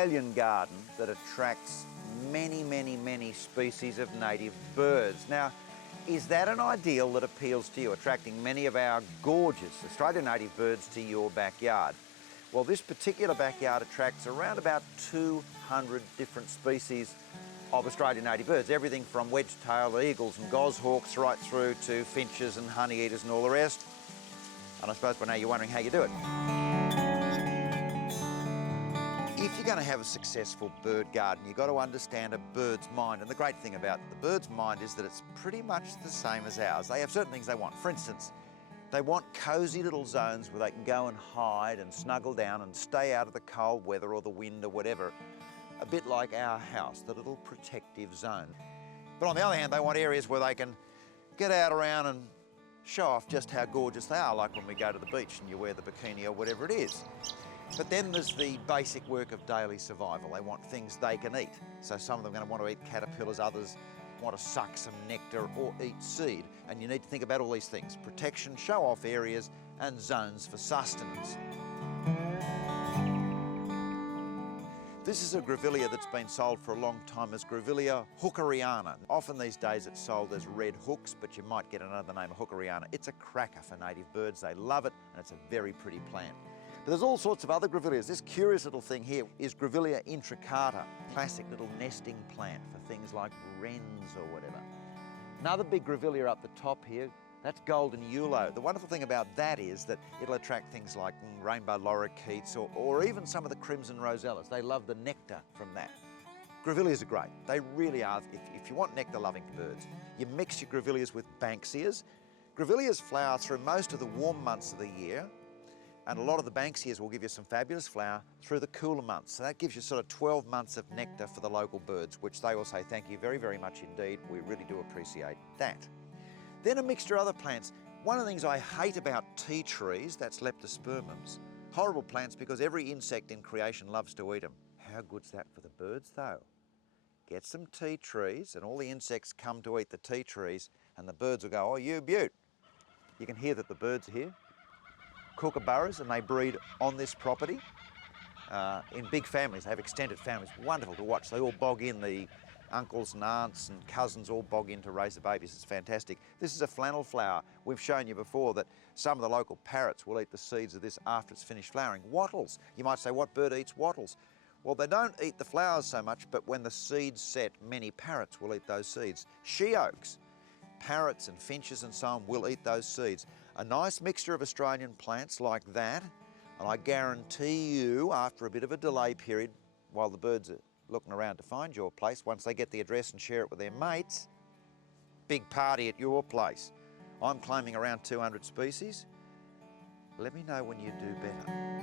Australian garden that attracts many species of native birds. Now, is that an ideal that appeals to you, attracting many of our gorgeous Australian native birds to your backyard? Well, this particular backyard attracts around about 200 different species of Australian native birds, everything from wedge-tailed eagles and goshawks right through to finches and honeyeaters and all the rest. And I suppose by now you're wondering how you do it. If you're going to have a successful bird garden, you've got to understand a bird's mind. And the great thing about the bird's mind is that it's pretty much the same as ours. They have certain things they want. For instance, they want cosy little zones where they can go and hide and snuggle down and stay out of the cold weather or the wind or whatever. A bit like our house, the little protective zone. But on the other hand, they want areas where they can get out around and show off just how gorgeous they are, like when we go to the beach and you wear the bikini or whatever it is. But then there's the basic work of daily survival. They want things they can eat. So some of them are going to want to eat caterpillars, others want to suck some nectar or eat seed. And you need to think about all these things: protection, show-off areas, and zones for sustenance. This is a grevillea that's been sold for a long time as Grevillea hookeriana. Often these days it's sold as red hooks, but you might get another name, hookeriana. It's a cracker for native birds. They love it, and it's a very pretty plant. But there's all sorts of other grevilleas. This curious little thing here is Grevillea intricata, classic little nesting plant for things like wrens or whatever. Another big grevillea up the top here, that's golden eulo. The wonderful thing about that is that it'll attract things like rainbow lorikeets or even some of the crimson rosellas. They love the nectar from that. Grevilleas are great. They really are. If you want nectar-loving birds, you mix your grevilleas with banksias. Grevilleas flower through most of the warm months of the year, and a lot of the banksias will give you some fabulous flower through the cooler months. So that gives you sort of 12 months of nectar for the local birds, which they will say thank you very much indeed. We really do appreciate that. Then a mixture of other plants. One of the things I hate about tea trees, that's Leptospermums. Horrible plants because every insect in creation loves to eat them. How good's that for the birds though? Get some tea trees and all the insects come to eat the tea trees and the birds will go, oh, you beaut. You can hear that the birds are here. Kookaburras, and they breed on this property in big families. They have extended families. Wonderful to watch. They all bog in. The uncles and aunts and cousins all bog in to raise the babies. It's fantastic. This is a flannel flower. We've shown you before that some of the local parrots will eat the seeds of this after it's finished flowering. Wattles. You might say, what bird eats wattles? Well, they don't eat the flowers so much, but when the seeds set, many parrots will eat those seeds. She oaks. Parrots and finches and so on will eat those seeds. A nice mixture of Australian plants like that, and I guarantee you, after a bit of a delay period, while the birds are looking around to find your place, once they get the address and share it with their mates, big party at your place. I'm claiming around 200 species. Let me know when you do better.